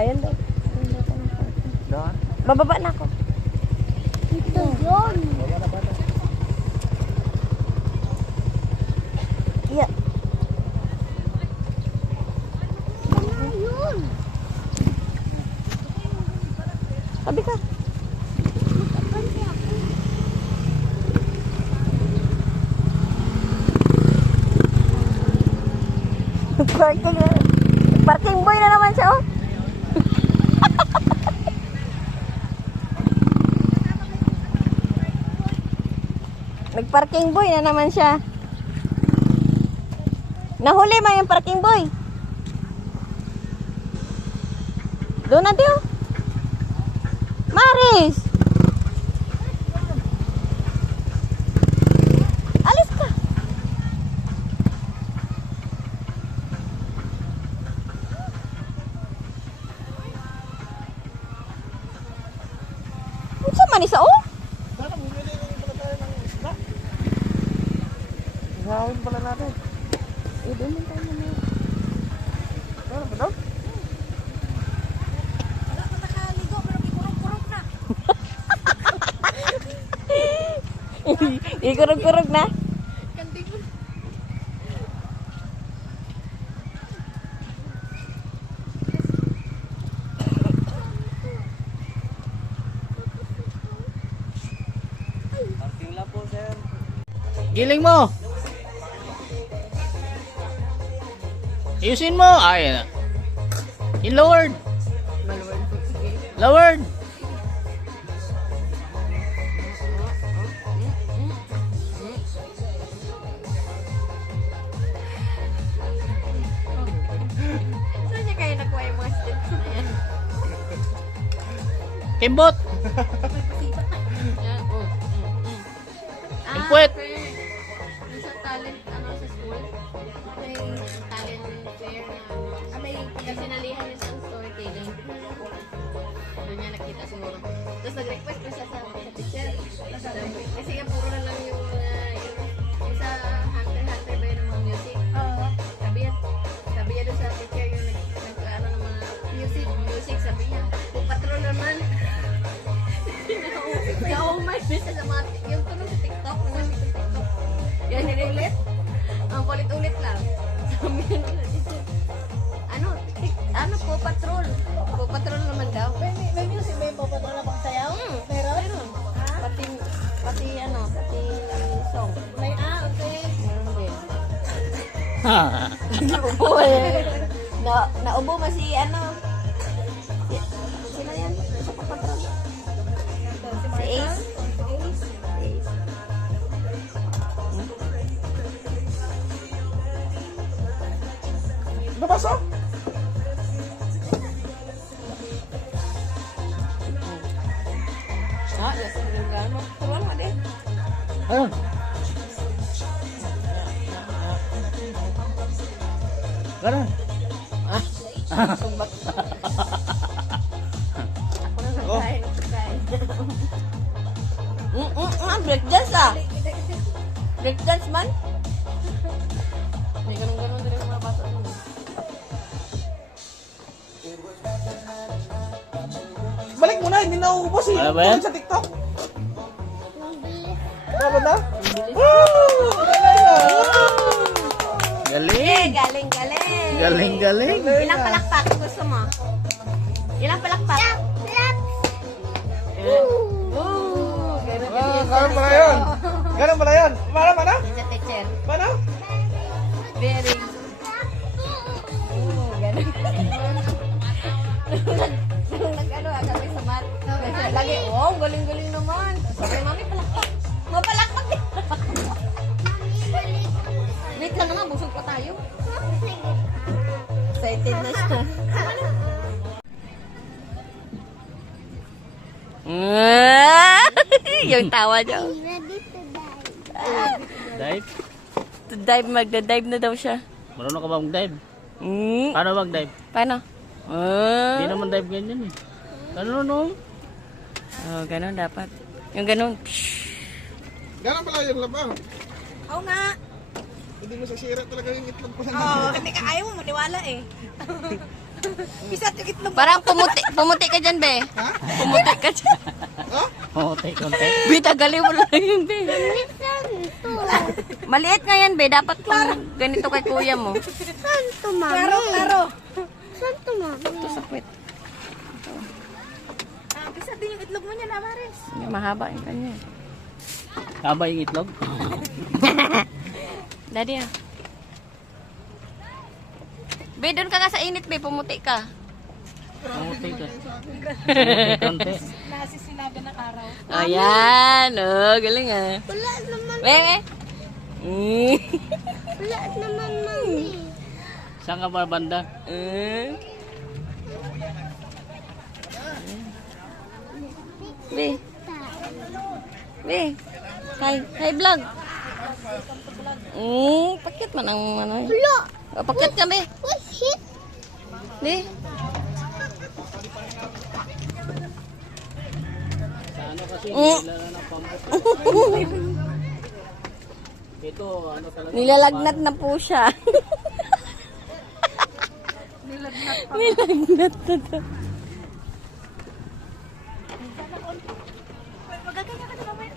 Ayan daw. Ayan daw ko ng parking. Doon? Bababa na ako. Ito yun. Yeah. Ano yun? Sabi ka. Kasi ako. Parking na. Parking boy na naman siya, oh. Nag-parking boy na naman siya. Nahuli mo yung parking boy. Doon na diyo. Maris! Alis ka. Ano man isa, oh? Gawin pala natin. Eh, doon lang tayo mamaya. Ano ba daw? Wala pa nakaligo pero kikurog-kurog na. Ikurog-kurog na. Kanting mo. Parking lang po, sir. Giling mo! Ayusin mo! Ay, in lowered! Lowered! Saan niya kayo nakuha yung mga steps na yan? Kimbot! Yan, oh. Ingkwet! Sa talent, ano, sa school, may talent fair na, may kasinalihan niya sa storytelling. Doon niya nakita siguro. Tapos nag-request pa siya sa teacher. Kasi nga puro na lang yung sa Hunter Hunter ba yun ng mga music. Sabi niya doon sa teacher yung nag-ano ng mga music, sabi niya, kung patron naman. Na-umay siya sa mga, yung tunog sa TikTok, nasa sa TikTok. Yan, nilulit. Ang ulit-ulit lang. Sabi niya nila, teacher, ano po, patrol. Po, patrol naman daw. May music ba yung papatrol na pang sayaw? Meron? Pati song. May okay. Meron din. Ha! Naubo eh. Naubo ma si ano. Sino yan? Sa papatrol. Si Ace. Nabasa? Ah, yes. Turuan mo din. Ayun. Ganun. Ah. Sumbat. Ako na Oh. nagkain. Breakdance ah. Breakdance man. May ganun-ganun din yung mga bata. Balik mo na, hindi na uubos eh. Ano ba yan? Tulad sa TikTok. Mabilis. Tama na? Galing! Galing. Galing, galing! Ilang palakpak gusto mo? Ilang palakpak? Ganun din Ganun pala yun. Ganun pala yun. Mana? sa teacher. Mana? Very. Ganun. Nung nag-ano, kami sa mat. Lagi, wow, galing-galing naman. Sabi, mami, palakpak. Mapalakpak din. Wait lang naman, busog pa tayo. Excited na siya. Yung tawa niya. Ready to die. Dive? To dive, magda-dive na daw siya. Marunong ka ba mag-dive? Mm. Paano mag-dive? Paano? Hindi naman dive ganyan eh. Ano no? Oh, ganun dapat. Yung ganun. Ganun pala yun labang. Oo nga. Hindi mo sasira talaga yung itlog ko sa Oo, hindi ka ayaw mo maniwala eh. Bisat yung itlog. Parang pumuti ka dyan, be. Pumuti ka dyan. Oo, konti. Be, tagalin mo lang yun, be. Maliit nga yan, be. Dapat kung ganito kay kuya mo. Saan to, mami? Klaro. Saan to, mami? Ito sa kwit. Bisat din yung itlog mo niya, Maris. Mahaba yung kanya. Haba yung itlog. Daddy, ah. Be, doon ka nga sa init, be. Pumuti ka. Konti ka. Konti. Nasi sinabi ng araw. Ayan. Oh, galing ah. Wala naman. Be, Wala naman, mami. Saan ka ba banda? Be. Be. Hi vlog. Pakit man ang ano. Wala. Pakit ka, be. What shit? Be. Sa ano kasi, nilala ng pambot. Ito, ano talaga. Nilalagnat na po siya. Nilalagnat na to. Magaganyan ka na mamaya.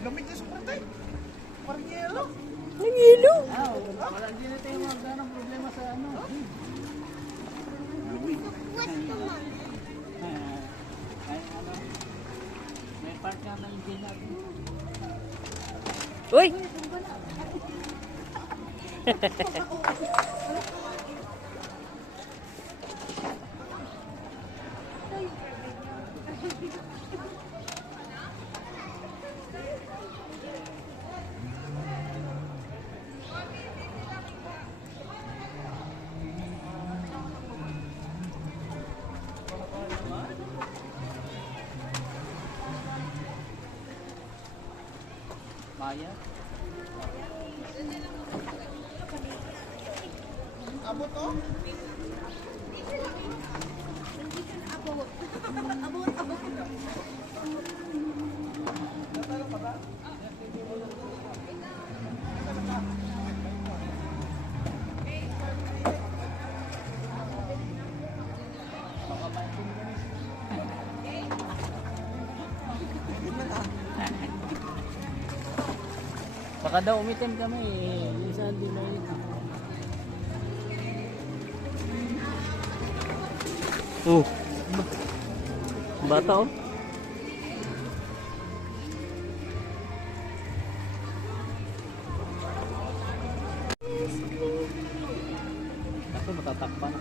Lamig na sa kwarta eh. Parang yelo. Nangilo. Wala, hindi na tayo magkano problema sa ano. Ay, ano. May part ka na engine natin. Uy. Maya. Abot oh. Baka daw umitim kami. Minsan di mainit. Oh. Bata oh. Ako matatakpan.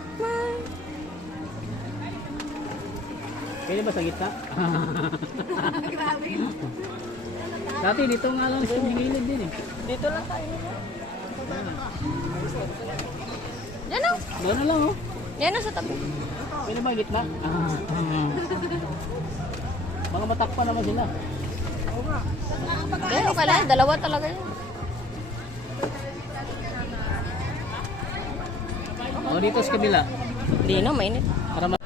Pwede ba sa gitna? Dati dito nga lang sa gilid din eh. Dito lang tayo. Yan o. Doon na lang oh. Yan o sa tabi. Pwede ba gitna? Mga matakpan naman sila. Yan o kailangan. Dalawa talaga yan. O dito sa kabila. Hindi na, mainit. Para ma-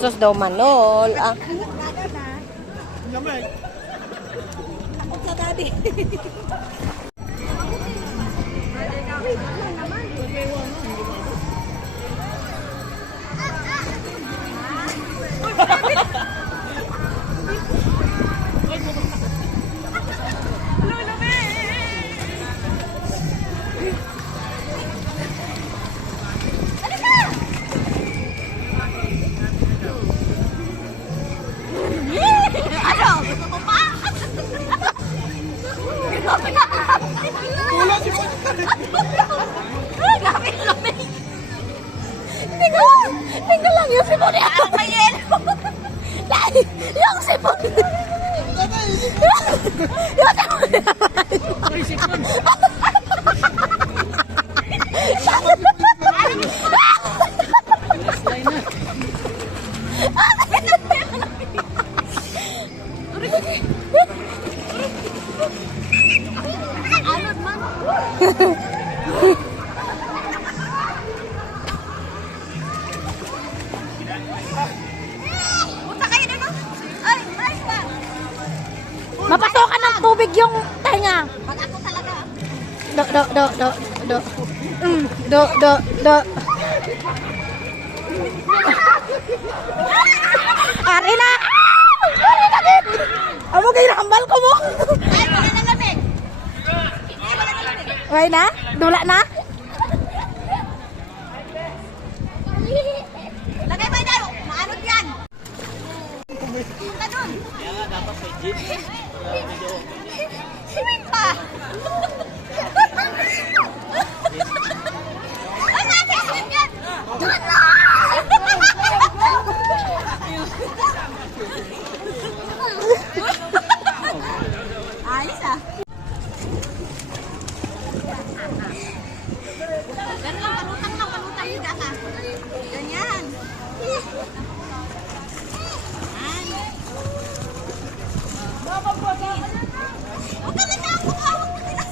Sos daw manol. Lamig. Sa daddy. Tinggal lang yung sipon niya. May yelo. Yung sipon. Yung sipon. tubig yung tenga. Pag ako talaga. Do. Do. Ari na! Amo kayo nakambal ko mo. Ay, wala na lamig. Ay, wala na lamig. Okay na? Dula na? Lagay ba daw? Maanod yan. Ganun. Kaya nga dapat may gin. Siwin pa. Ay, natin siwin yan. Doon na. Ayos ah. Ganun lang, palutang yung gata. Ganyan. Huwag ka na ako, hawak mo nila.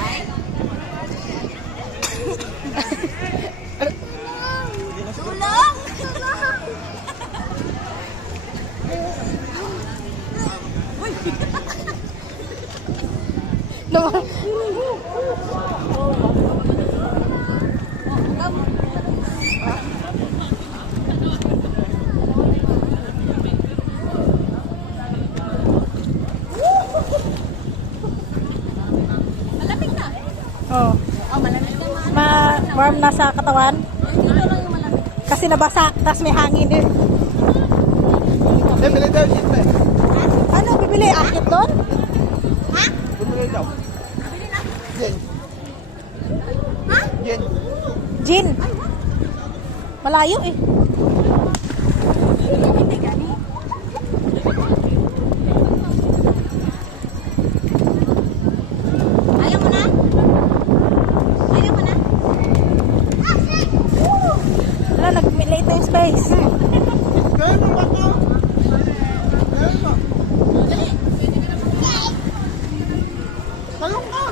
Ay. Tulong! No. Malamig na. Oh. Oh, malamig na. Warm na sa katawan. Ito lang yung malamig. Kasi nabasa, tas may hangin eh. Bili daw, gin na. Ano, bibili? Akit doon? Ha? Bili daw. Bili na. Gin. Ha? Gin. Gin. Malayo eh. Hindi gani. Ayaw mo na? Ayaw mo na? Wala, nag-late na yung space. Kaya mo ba ito? Kaya mo. Talong ka!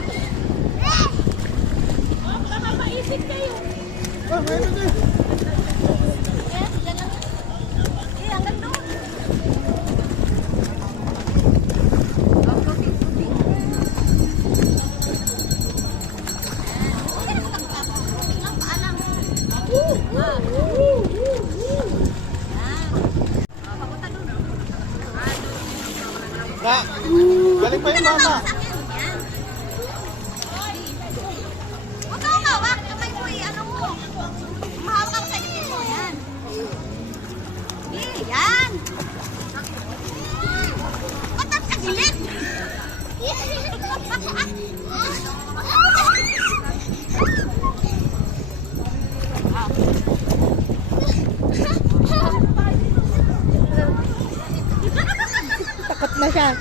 Baka maisip kayo. Ah, mayroon din. Yes, yan lang. Eh, hanggang doon. Na, galing pa yung mama. Huwag ka umawak. Kamay mo eh. Ano mo? Mahawak ka sa dito mo. Yan. Yan. Patap sa gilid. Takot na siya.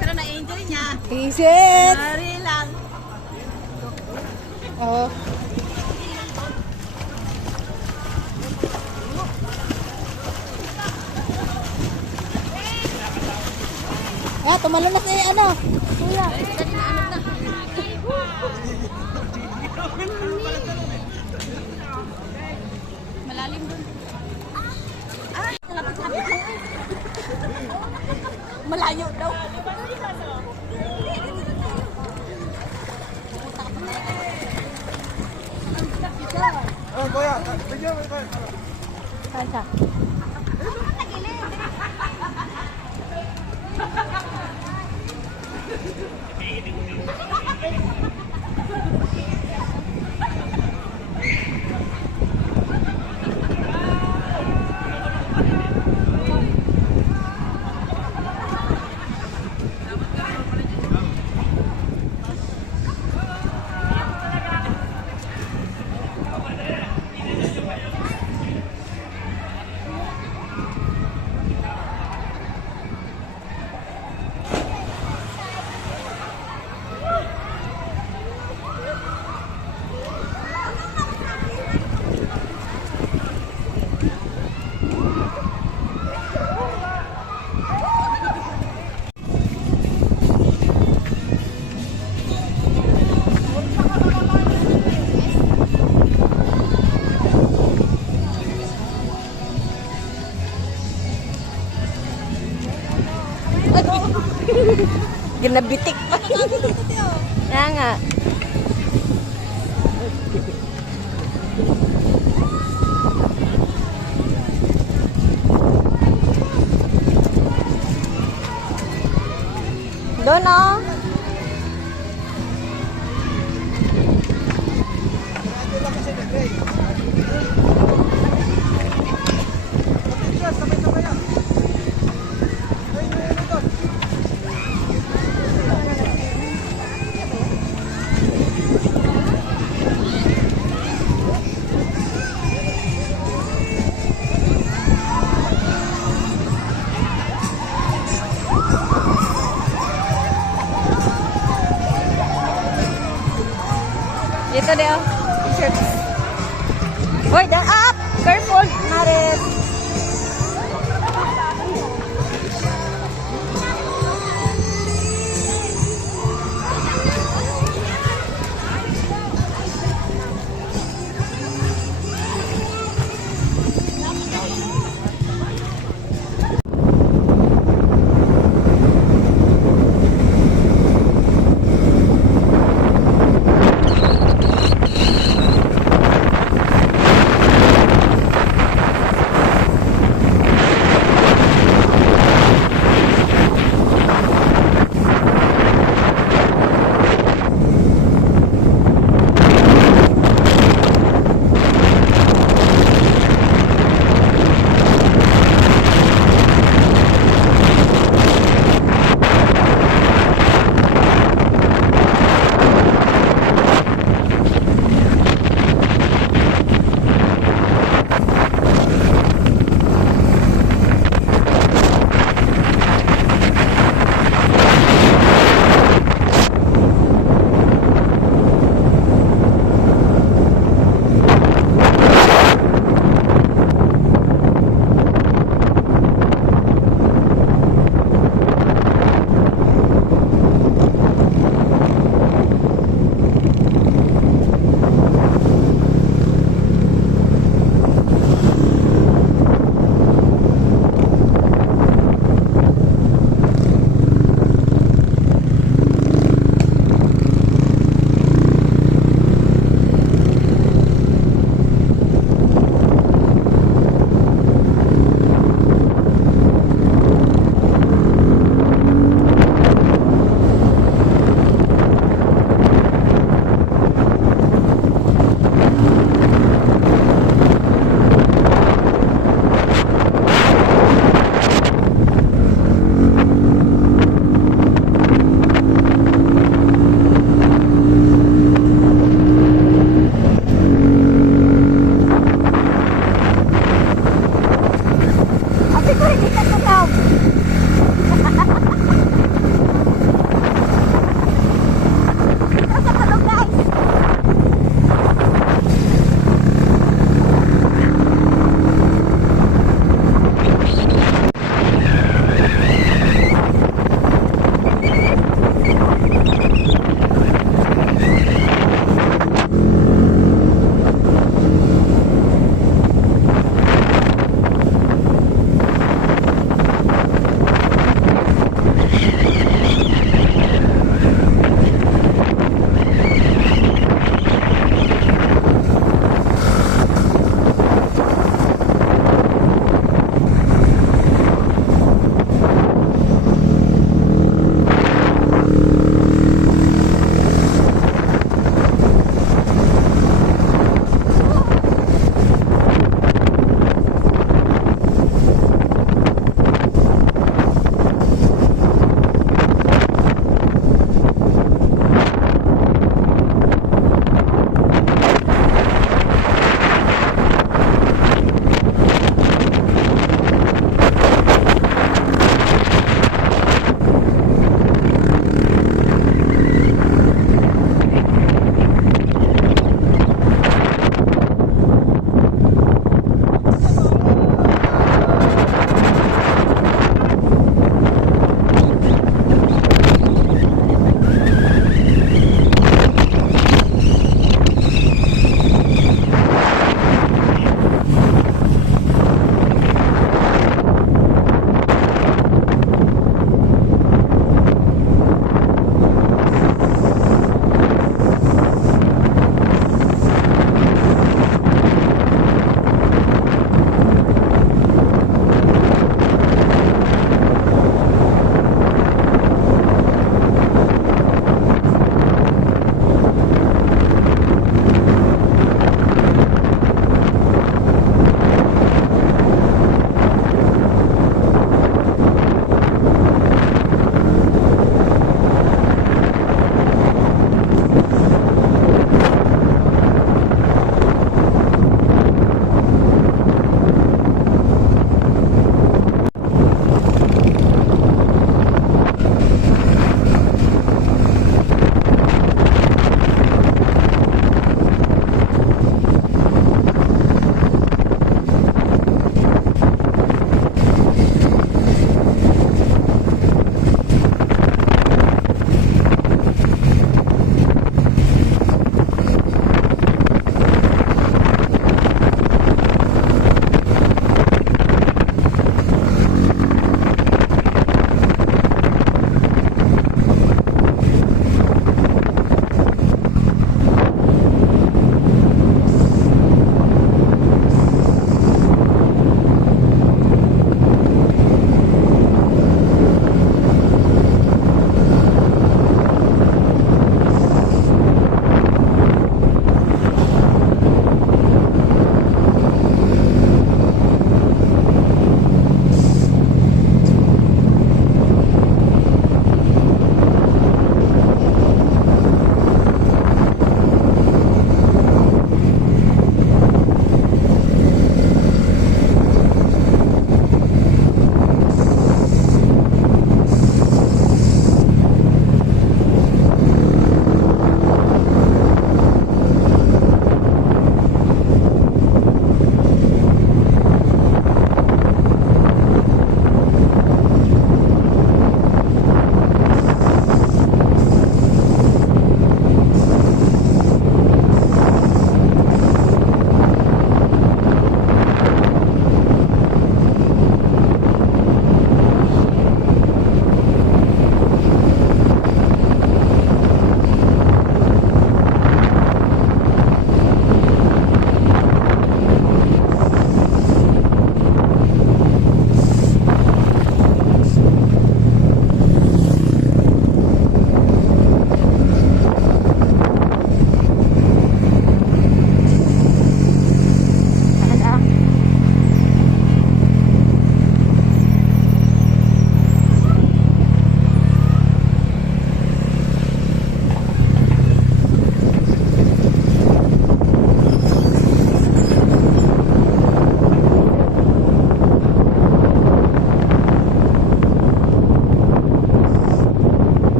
Pero na-enjoy niya. Isit! Mari lang. Oo. Tumalo na si ano. Kuya. Malalim doon. Ah, lapit-lapit lang eh. Malayo daw. Oh, kuya, bigyan mo ito. Saan siya? Ginabitik pa. Kaya nga. Doon oh. Dito deh oh. T-shirt. Hoy, up! Careful, Maris.